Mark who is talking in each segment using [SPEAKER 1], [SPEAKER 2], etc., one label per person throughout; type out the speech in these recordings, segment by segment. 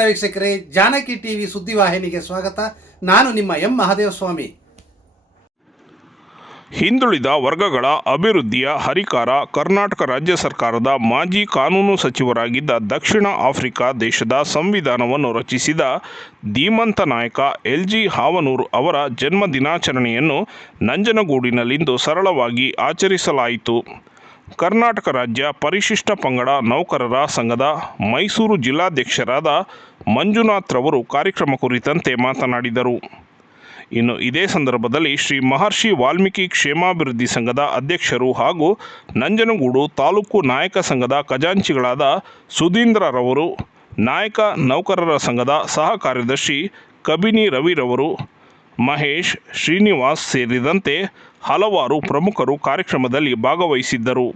[SPEAKER 1] ವೀಕ್ಷಕರೇ, ಜಾನಕಿ ಟಿವಿ ಸುದ್ದಿವಾಹಿನಿಗೆ ಸ್ವಾಗತ. ನಾನು ನಿಮ್ಮ ಎಂ ಮಹಾದೇವಸ್ವಾಮಿ.
[SPEAKER 2] ಹಿಂದುಳಿದ ವರ್ಗಗಳ ಅಭಿವೃದ್ಧಿಯ ಹರಿಕಾರ ಕರ್ನಾಟಕ ರಾಜ್ಯ ಸರ್ಕಾರದ ಮಾಜಿ ಕಾನೂನು ಸಚಿವರಾಗಿದ್ದ ದಕ್ಷಿಣ ಆಫ್ರಿಕಾ ದೇಶದ ಸಂವಿಧಾನವನ್ನು ರಚಿಸಿದ ಧೀಮಂತ ನಾಯಕ ಎಲ್ ಜಿ ಹಾವನೂರು ಅವರ ಜನ್ಮ ದಿನಾಚರಣೆಯನ್ನು ನಂಜನಗೂಡಿನಲ್ಲಿಂದು ಸರಳವಾಗಿ ಆಚರಿಸಲಾಯಿತು. ಕರ್ನಾಟಕ ರಾಜ್ಯ ಪರಿಶಿಷ್ಟ ಪಂಗಡ ನೌಕರರ ಸಂಘದ ಮೈಸೂರು ಜಿಲ್ಲಾಧ್ಯಕ್ಷರಾದ ಮಂಜುನಾಥ್ ರವರು ಕಾರ್ಯಕ್ರಮ ಕುರಿತಂತೆ ಮಾತನಾಡಿದರು. ಇನ್ನು ಇದೇ ಸಂದರ್ಭದಲ್ಲಿ ಶ್ರೀ ಮಹರ್ಷಿ ವಾಲ್ಮೀಕಿ ಕ್ಷೇಮಾಭಿವೃದ್ಧಿ ಸಂಘದ ಅಧ್ಯಕ್ಷರು ಹಾಗೂ ನಂಜನಗೂಡು ತಾಲೂಕು ನಾಯಕ ಸಂಘದ ಖಜಾಂಚಿಗಳಾದ ಸುಧೀಂದ್ರರವರು ನಾಯಕ ನೌಕರರ ಸಂಘದ ಸಹ ಕಾರ್ಯದರ್ಶಿ ಕಬಿನಿ ರವಿರವರು ಮಹೇಶ್ ಶ್ರೀನಿವಾಸ್ ಸೇರಿದಂತೆ ಹಲವಾರು ಪ್ರಮುಖರು ಕಾರ್ಯಕ್ರಮದಲ್ಲಿ ಭಾಗವಹಿಸಿದ್ದರು.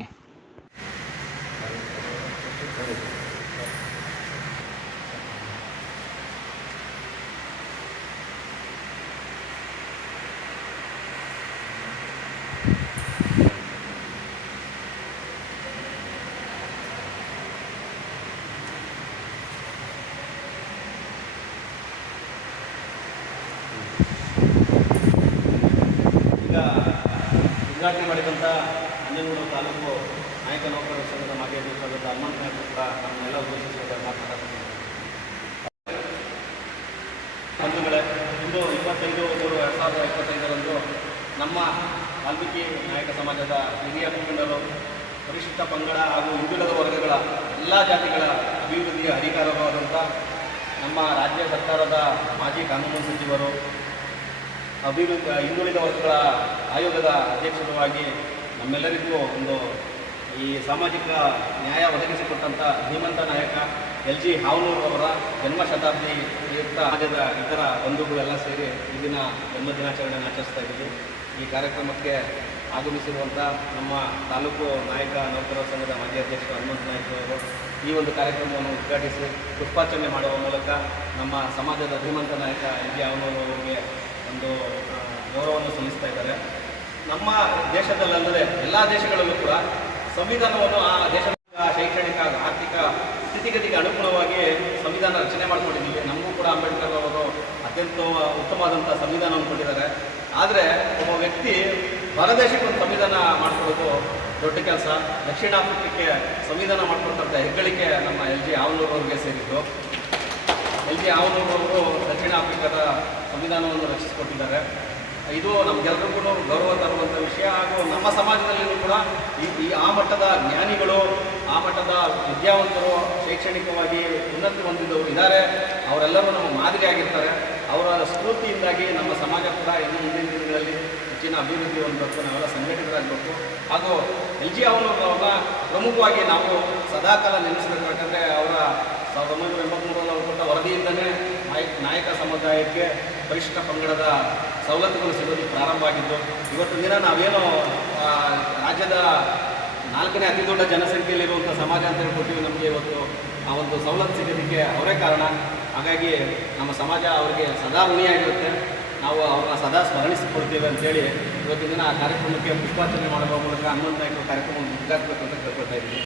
[SPEAKER 3] ಉದ್ಘಾಟನೆ ಮಾಡಿದಂಥ ನಂಜನಗೂಡು ತಾಲೂಕು ನಾಯಕ ನೌಕರರ ಸಂಘದ ಮಾಜಿ ಅಧ್ಯಕ್ಷರಾದ ಹನುಮಂತ ನಾಯಕ ಕೂಡ ನಮ್ಮನ್ನೆಲ್ಲ ಉದ್ದೇಶಿಸಿದ ಮಾತನಾಡುತ್ತಾರೆ ಬಂಧುಗಳೇ, ಇಂದು ಇಪ್ಪತ್ತೈದು, ಮೂರು ಎರಡು ಸಾವಿರದ ಇಪ್ಪತ್ತೈದರಂದು ನಮ್ಮ ವಾಲ್ಮೀಕಿ ನಾಯಕ ಸಮಾಜದ ಹಿರಿಯ ಮುಖಂಡರು, ಪರಿಶಿಷ್ಟ ಪಂಗಡ ಹಾಗೂ ಹಿಂದುಳಿದ ವರ್ಗಗಳ ಎಲ್ಲ ಜಾತಿಗಳ ಅಭಿವೃದ್ಧಿಯ ಅಧಿಕಾರವಾದಂಥ ನಮ್ಮ ರಾಜ್ಯ ಸರ್ಕಾರದ ಮಾಜಿ ಕಾನೂನು ಸಚಿವರು ಅಭಿವೃದ್ಧಿ, ಹಿಂದುಳಿದ ವರ್ಗಗಳ ಆಯೋಗದ ಅಧ್ಯಕ್ಷರವಾಗಿ ನಮ್ಮೆಲ್ಲರಿಗೂ ಒಂದು ಈ ಸಾಮಾಜಿಕ ನ್ಯಾಯ ಒದಗಿಸಿಕೊಟ್ಟಂಥ ಧೀಮಂತ ನಾಯಕ ಎಲ್ ಜಿ ಹಾವನೂರು ಅವರ ಜನ್ಮ ಶತಾಬ್ದಿ ಪ್ರಯುಕ್ತ ಸಮಾಜದ ಇತರ ಬಂಧುಗಳೆಲ್ಲ ಸೇರಿ ಈ ದಿನ ಜನ್ಮ ದಿನಾಚರಣೆಯನ್ನು ಆಚರಿಸ್ತಾ ಇದ್ದೀವಿ. ಈ ಕಾರ್ಯಕ್ರಮಕ್ಕೆ ಆಗಮಿಸಿರುವಂಥ ನಮ್ಮ ತಾಲೂಕು ನಾಯಕ ನೌಕರರ ಸಂಘದ ಮಾಜಿ ಅಧ್ಯಕ್ಷರು ಹನುಮಂತ ನಾಯ್ಕ ಅವರು ಈ ಒಂದು ಕಾರ್ಯಕ್ರಮವನ್ನು ಉದ್ಘಾಟಿಸಿ ಪುಷ್ಪಾರ್ಚನೆ ಮಾಡುವ ಮೂಲಕ ನಮ್ಮ ಸಮಾಜದ ಧೀಮಂತ ನಾಯಕ ಎಲ್ ಜಿ ಹಾವನೂರು ಅವರಿಗೆ ಒಂದು ಗೌರವವನ್ನು ಸಲ್ಲಿಸ್ತಾ ಇದ್ದಾರೆ. ನಮ್ಮ ದೇಶದಲ್ಲಲ್ಲದೆ ಎಲ್ಲ ದೇಶಗಳಲ್ಲೂ ಕೂಡ ಸಂವಿಧಾನವನ್ನು ಆ ದೇಶದ ಶೈಕ್ಷಣಿಕ, ಆರ್ಥಿಕ ಸ್ಥಿತಿಗತಿಗೆ ಅನುಗುಣವಾಗಿ ಸಂವಿಧಾನ ರಚನೆ ಮಾಡ್ಕೊಂಡಿದ್ದೀವಿ. ನಮಗೂ ಕೂಡ ಅಂಬೇಡ್ಕರ್ ಅವರು ಅತ್ಯಂತ ಉತ್ತಮವಾದಂಥ ಸಂವಿಧಾನವನ್ನು ಕೊಟ್ಟಿದ್ದಾರೆ. ಆದರೆ ಒಬ್ಬ ವ್ಯಕ್ತಿ ಹೊರದೇಶಕ್ಕೆ ಒಂದು ಸಂವಿಧಾನ ಮಾಡಿಕೊಡೋದು ದೊಡ್ಡ ಕೆಲಸ. ದಕ್ಷಿಣ ಆಫ್ರಿಕಕ್ಕೆ ಸಂವಿಧಾನ ಮಾಡಿಕೊಡ್ತಕ್ಕಂಥ ಹೆಗ್ಗಳಿಕೆ ನಮ್ಮ ಎಲ್ ಜಿ ಆವನೂರವ್ರಿಗೆ ಸೇರಿದ್ದು. ಎಲ್ ಜಿ ಅವರು ದಕ್ಷಿಣ ಆಫ್ರಿಕಾದ ಸಂವಿಧಾನವನ್ನು ರಚಿಸಿಕೊಟ್ಟಿದ್ದಾರೆ ಇದು ನಮಗೆಲ್ಲರಿಗೂ ಗೌರವ ತರುವಂಥ ವಿಷಯ. ಹಾಗೂ ನಮ್ಮ ಸಮಾಜದಲ್ಲಿಯೂ ಕೂಡ ಈ ಈ, ಆ ಮಟ್ಟದ ಜ್ಞಾನಿಗಳು, ಆ ಮಟ್ಟದ ವಿದ್ಯಾವಂತರು ಶೈಕ್ಷಣಿಕವಾಗಿ ಉನ್ನತಿ ಹೊಂದಿದವರು ಇದ್ದಾರೆ. ಅವರೆಲ್ಲರೂ ನಮ್ಮ ಮಾದರಿಯಾಗಿರ್ತಾರೆ ಅವರ ಸ್ಫೂರ್ತಿಯಿಂದಾಗಿ ನಮ್ಮ ಸಮಾಜ ಕೂಡ ಇನ್ನು ಮುಂದಿನ ದಿನಗಳಲ್ಲಿ ಹೆಚ್ಚಿನ ಅಭಿವೃದ್ಧಿ ಹೊಂದಬೇಕು. ನಾವೆಲ್ಲ ಸಂಘಟಿತರಾಗಬೇಕು. ಹಾಗೂ ಎಲ್ ಜಿ ಅವರನ್ನ ಪ್ರಮುಖವಾಗಿ ನಾವು ಸದಾಕಾಲ ನೆನೆಸಬೇಕು. ಯಾಕಂದರೆ ಅವರ ಸಾವಿರದ ಒಂಬೈನೂರ ಎಂಬತ್ತ್ಮೂರರಲ್ಲಿ ಅವರು ಕೊಟ್ಟ ವರದಿಯಿಂದಲೇ ನಾಯಕ ಸಮುದಾಯಕ್ಕೆ ಪರಿಶಿಷ್ಟ ಪಂಗಡದ ಸವಲತ್ತುಗಳು ಸಿಗೋದು ಪ್ರಾರಂಭ ಆಗಿದ್ದು, ಇವತ್ತು ದಿನ ನಾವೇನು ರಾಜ್ಯದ ನಾಲ್ಕನೇ ಅತಿ ದೊಡ್ಡ ಜನಸಂಖ್ಯೆಯಲ್ಲಿರುವಂಥ ಸಮಾಜ ಅಂತ ಹೇಳ್ಕೊಟ್ಟಿವಿ ನಮಗೆ ಇವತ್ತು. ಆ ಒಂದು ಸವಲತ್ತು ಸಿಗೋದಕ್ಕೆ ಅವರೇ ಕಾರಣ. ಹಾಗಾಗಿ ನಮ್ಮ ಸಮಾಜ ಅವರಿಗೆ ಸದಾ ಋಣಿಯಾಗಿರುತ್ತೆ. ನಾವು ಅವ್ರನ್ನ ಸದಾ ಸ್ಮರಣಿಸಿಕೊಡ್ತೇವೆ ಅಂತೇಳಿ ಇವತ್ತಿನ ದಿನ ಆ ಕಾರ್ಯಕ್ರಮಕ್ಕೆ ಪುಷ್ಪಾರ್ಚನೆ ಮಾಡುವ ಮೂಲಕ ಹನುಮಂತ ನಾಯಕರು ಕಾರ್ಯಕ್ರಮವನ್ನು ಉದ್ಘಾಟಿಸಬೇಕು ಅಂತ ಕೇಳ್ಕೊಳ್ತಾ ಇದ್ದೀವಿ